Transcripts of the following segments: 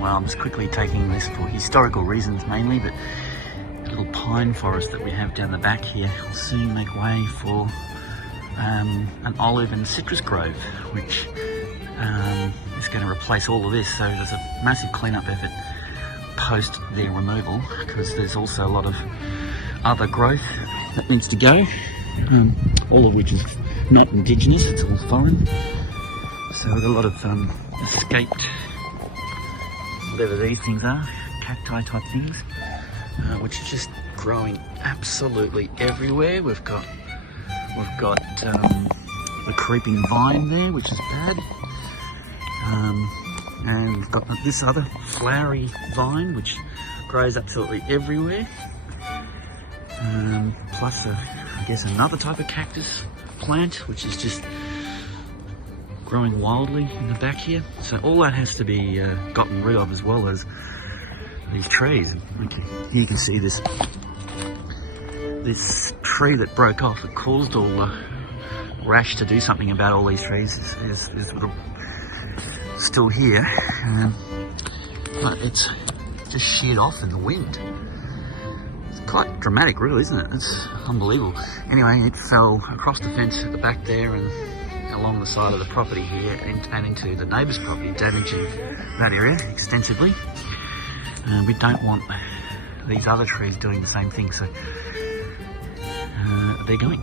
well, I'm just quickly taking this for historical reasons mainly, but the little pine forest that we have down the back here will soon make way for an olive and citrus grove, which is going to replace all of this. So there's a massive cleanup effort post their removal, because there's also a lot of other growth that needs to go, all of which is not indigenous, it's all foreign. So we've got a lot of escaped, whatever these things are, cacti type things, which are just growing absolutely everywhere. We've got the creeping vine there, which is bad, and we've got this other flowery vine which grows absolutely everywhere, plus I guess another type of cactus plant which is just growing wildly in the back here. So all that has to be gotten rid of, as well as these trees. Okay, here you can see this tree that broke off that caused all the rash to do something about all these trees is still here, but it's just sheared off in the wind. It's quite dramatic really, isn't it? It's unbelievable. Anyway, it fell across the fence at the back there and along the side of the property here and into the neighbour's property, damaging that area extensively. We don't want these other trees doing the same thing, so they're going.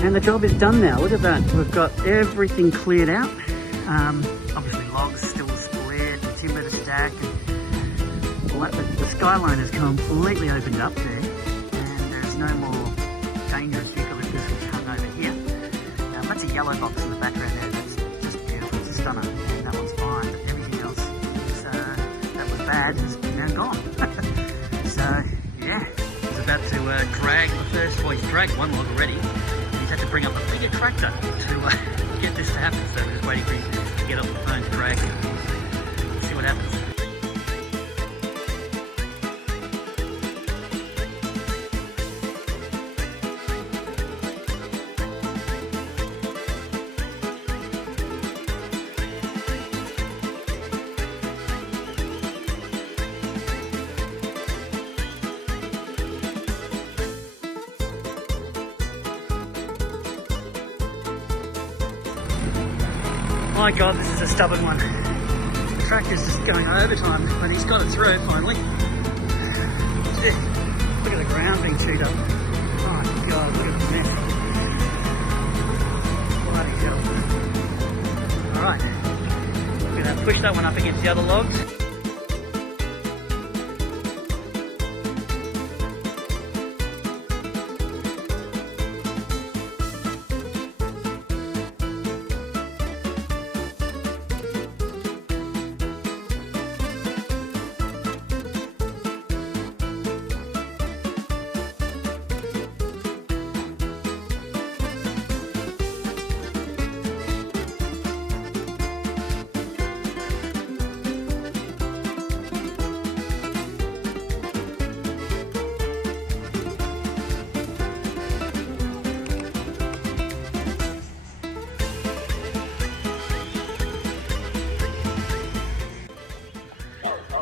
And the job is done now. Look at that. We've got everything cleared out. Obviously logs still split and timber to stack and all that, but the skyline has completely opened up there, and there's no more dangerous eucalyptus which hung over here. That's a yellow box in the background there. That's just beautiful. It's a stunner. And that one's fine, but everything else that was bad is now gone. So yeah, he's about to drag the first, well, he's dragged one log already. Had to bring up a bigger tractor to get this to happen, so we're just waiting for him to get off the phone to drag. Let's see what happens. My God, this is a stubborn one. The tractor's just going overtime, but he's got it through finally. Look at the ground being chewed up. Oh God, look at the mess. Bloody hell. Alright, we're going to push that one up against the other logs.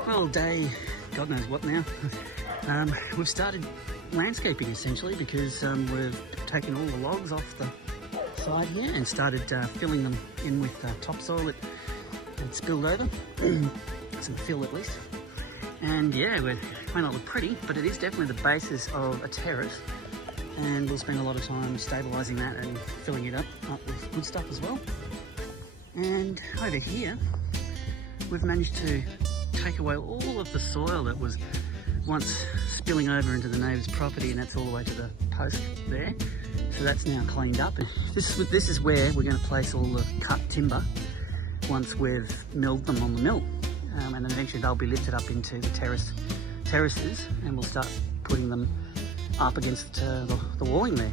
Well, day, God knows what now. We've started landscaping essentially, because we've taken all the logs off the side here and started filling them in with topsoil that had spilled over, some fill at least. And yeah, it may not look pretty, but it is definitely the basis of a terrace, and we'll spend a lot of time stabilising that and filling it up with good stuff as well. And over here, we've managed to take away all of the soil that was once spilling over into the neighbour's property, and that's all the way to the post there. So that's now cleaned up. This is where we're going to place all the cut timber once we've milled them on the mill. And then eventually they'll be lifted up into the terraces, and we'll start putting them up against the walling there.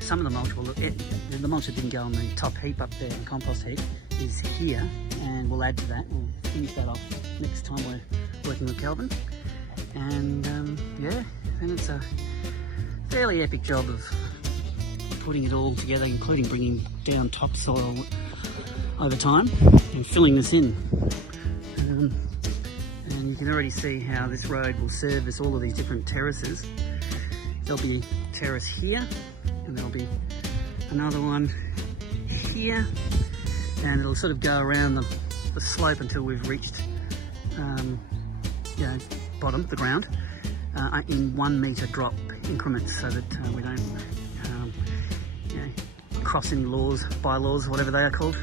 Some of the mulch will look, the mulch that didn't go on the top heap up there, the compost heap, is here, and we'll add to that. We'll finish that off next time we're working with Calvin. And yeah, and it's a fairly epic job of putting it all together, including bringing down topsoil over time and filling this in. And you can already see how this road will service all of these different terraces. There'll be a terrace here, and there'll be another one here, and it'll sort of go around the slope until we've reached bottom, the ground, in 1 metre drop increments, so that we don't cross any laws, bylaws, whatever they are called.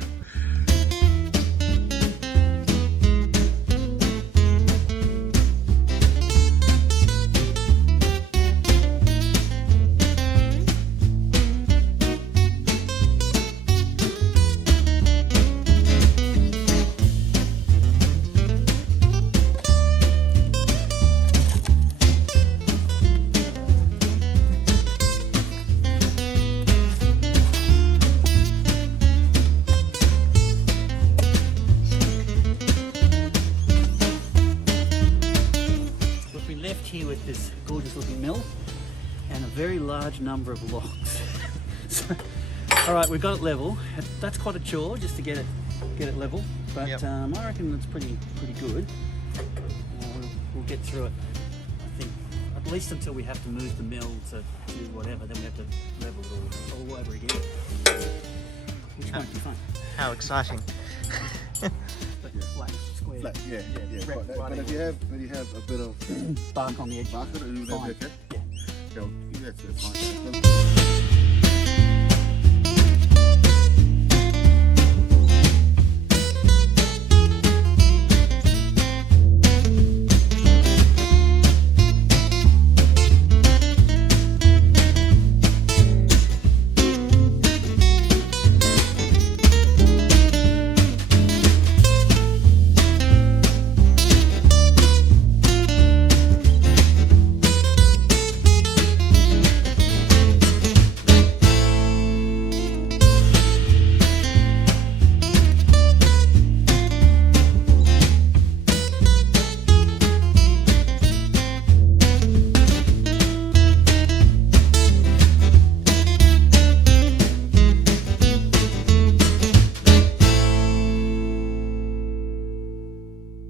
Here with this gorgeous looking mill and a very large number of logs. So, all right, we've got it level. That's quite a chore just to get it level, but yep. I reckon it's pretty good. We'll get through it, I think, at least until we have to move the mill to do whatever. Then we have to level it all over again, which won't be fun. How exciting! But flat, square. Flat, yeah. But if you have a bit of bark on the edge, bark, fine. Okay. Yeah. So, that's fine.